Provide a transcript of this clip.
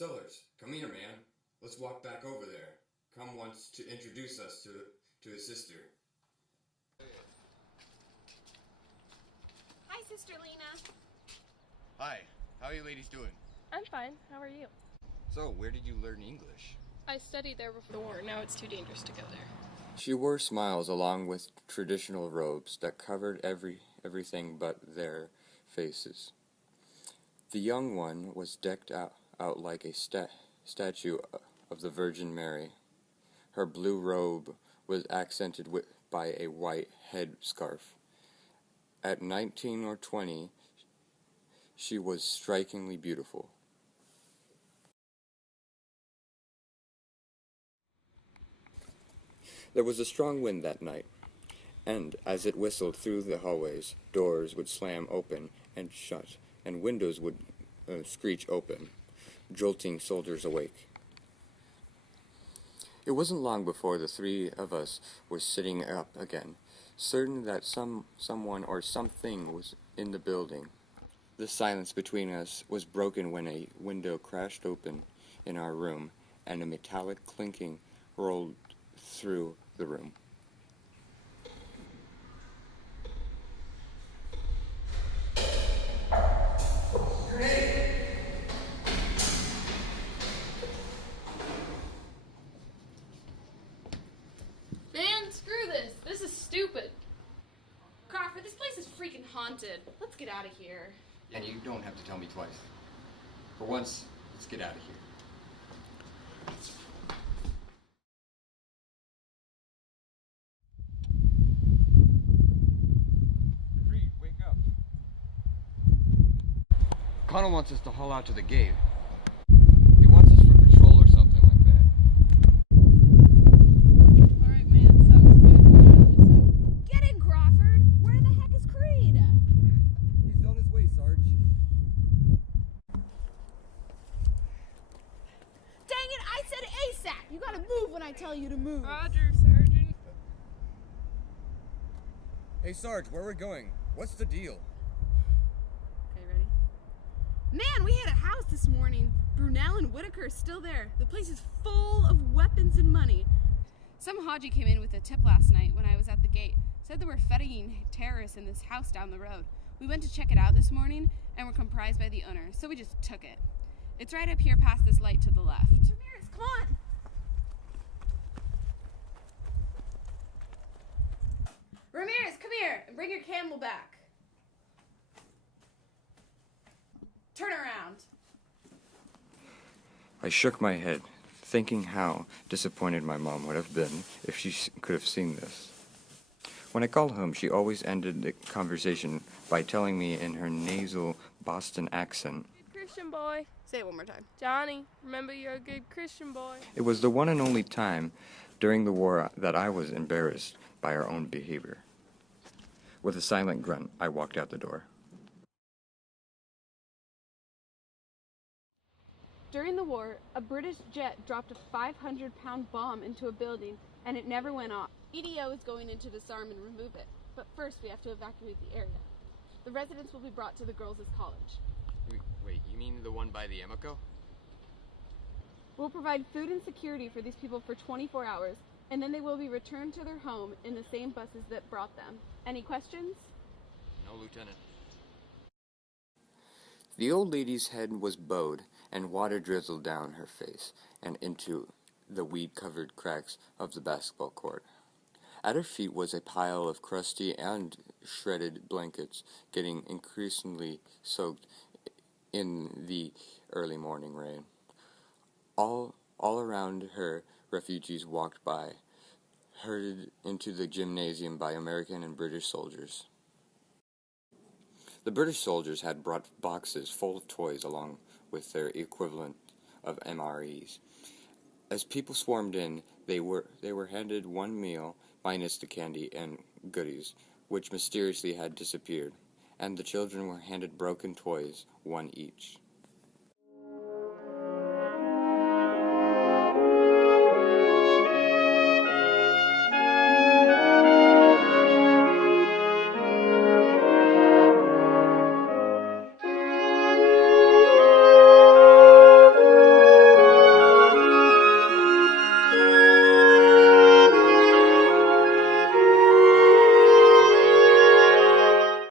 Sellers, come here, man. Let's walk back over there. Come wants to introduce us to his sister. Hi, Sister Lena. Hi, how are you ladies doing? I'm fine. How are you? So, where did you learn English? I studied there before the war. Now it's too dangerous to go there. She wore smiles along with traditional robes that covered everything but their faces. The young one was decked out like a statue of the Virgin Mary. Her blue robe was accented by a white headscarf. At 19 or 20, she was strikingly beautiful. There was a strong wind that night, and as it whistled through the hallways, doors would slam open and shut, and windows would screech open, jolting soldiers awake. It wasn't long before the three of us were sitting up again, certain that someone or something was in the building. The silence between us was broken when a window crashed open in our room, and a metallic clinking rolled through the room. Man, screw this. This is stupid. Crawford, this place is freaking haunted. Let's get out of here. And you don't have to tell me twice. For once, let's get out of here. Creed, wake up. Connell wants us to haul out to the gate. He wants us for patrol or something like that. Alright, man. Sounds good. Be down in a sec. Get in, Crawford. Where the heck is Creed? He's on his way, Sarge. Dang it, I said ASAP. You gotta move when I tell you to move. Roger, Sergeant. Hey, Sarge, where are we going? What's the deal? Okay, ready? Man, we hit a house this morning. Brunel and Whitaker are still there. The place is full of weapons and money. Some Haji came in with a tip last night when I was at the gate. Said there were feting terrorists in this house down the road. We went to check it out this morning and were comprised by the owner, so we just took it. It's right up here past this light to the left. Ramirez, come on! Ramirez, come here and bring your camel back. Turn around. I shook my head, thinking how disappointed my mom would have been if she could have seen this. When I called home, she always ended the conversation by telling me in her nasal Boston accent, Good Christian boy. Say it one more time. Johnny, remember you're a good Christian boy. it was the one and only time during the war that I was embarrassed by our own behavior. With a silent grunt, I walked out the door. During the war, a British jet dropped a 500-pound bomb into a building, and it never went off. EDO is going in to disarm and remove it, but first we have to evacuate the area. The residents will be brought to the girls' college. Wait, you mean the one by the Emiko? We'll provide food and security for these people for 24 hours, and then they will be returned to their home in the same buses that brought them. Any questions? No, Lieutenant. The old lady's head was bowed, and water drizzled down her face and into the weed-covered cracks of the basketball court. At her feet was a pile of crusty and shredded blankets, getting increasingly soaked in the early morning rain. All around her, refugees walked by, herded into the gymnasium by American and British soldiers. The British soldiers had brought boxes full of toys along with their equivalent of MREs. As people swarmed in, they were handed one meal minus the candy and goodies, which mysteriously had disappeared, and the children were handed broken toys, one each.